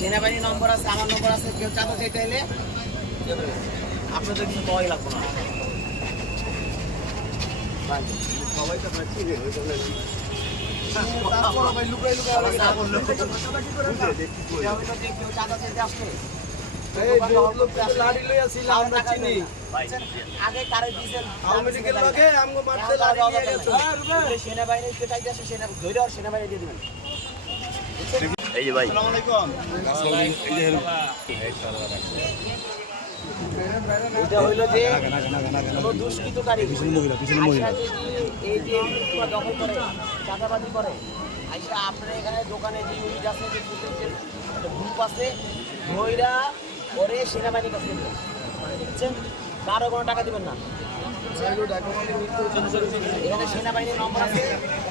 সেনাবাহিনী নম্বর আছে, আমার নম্বর আছে, কেউ চাঁদা চাইতে এলে আপনাদের কিছু পাওয়াই লাগবে না। সেনাবাহিনী ধৈর্য সেনাবাহিনী দিয়ে দিবেন। এই যে ভাই। এটা হইল যে কোনো দুষ্কৃতকারী এই যে দখল করে চাঁদাবাজি করে। আইসা আপনার এখানে দোকানে যে ইউনিট আছে যে গ্রুপ আছে মহিলা পরে সেনাবাহিনীর কাছে বুঝছেন? কারও কোনো টাকা দিবেন না। এখানে সেনাবাহিনীর নম্বর আছে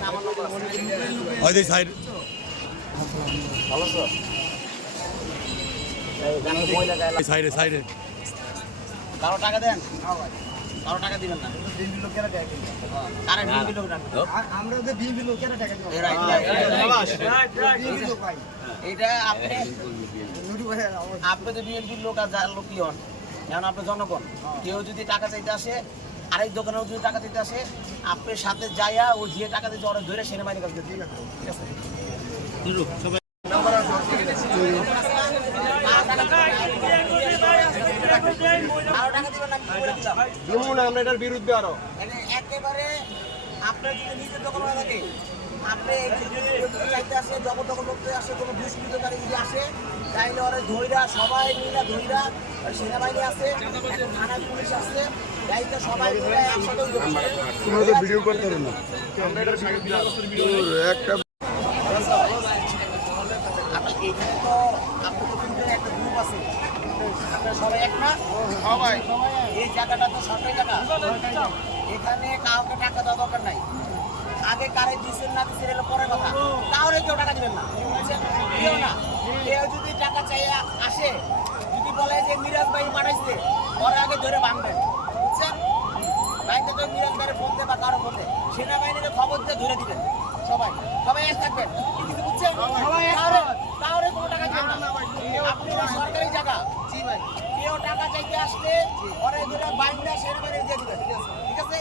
আমার নম্বর আছে। ভালো তো এই এখানে মহিলা গায়ে লাগে। সাইডে সাইডে। কারও টাকা দেন? কারও টাকা দিবেন না। কারে বিএনপি লোক ডাকবেন? আমরা যে বিএনপি লোকেরা টাকা দিব? এই right, right, right. বিএনপি লোক ভাই। এইটা আপনি তো বিএনপির লোক আর যার লোক কি হন এখন আপনি জনগণ। কেউ যদি টাকা চাইতে আসে আরেক দোকানেও যদি টাকা চাইতে আসে আপনার সাথে যাইয়া ও যে টাকা দিতে ওরা ধরে সেনাবাহিনীর কাছে ঠিক আছে? আমরা এটার বিরুদ্ধে আরও। মানে একেবারে আপনার যদি নিজের দোকান থাকে আপনি চাইতে আসে করতে আসে কোনো দুষ্কৃতকারী যদি আসে তাইলে ওরা ধৈরা সবাই মিলে ধৈরা ওই সেনাবাহিনী আছে এখন পুলিশ আছে দায়িত্ব সবাই মিলে একসাথে ভিডিও করতে পারেন না। একটা এখানে তো একটা গ্রুপ আছে। আপনার সবাই এক না? সবাই এই জায়গাটা তো সরকারি জায়গা। এখানে কাউকে টাকা দেওয়া দরকার নাই। আগে কারে দিচ্ছেন না দিচ্ছেন এলো পরের কথা। তাহলে কেউ টাকা দিবেন না। কেউ না। কেউ যদি টাকা চাই আসে যদি বলে যে মিরাজ ভাই পাঠাইছে পরে আগে ধরে ভাঙবেন বুঝছেন? বাইকে তো মিরাজ ভাইয়ের ফোন দে বা কারও ফোন দে সেনাবাহিনীর খবর দিয়ে ধরে দিবেন। সবাই। সবাই এক থাকবেন। কিছু বুঝছেন? তাহলে তাহলে কোনো টাকা দিবেন না আপনি ওই সরকারি জায়গা জি ভাই কেউ টাকা চাইতে আসলে পরে ধরে বাইন্দা সেনাবাহিনী দিয়ে দিবেন। ঠিক আছে?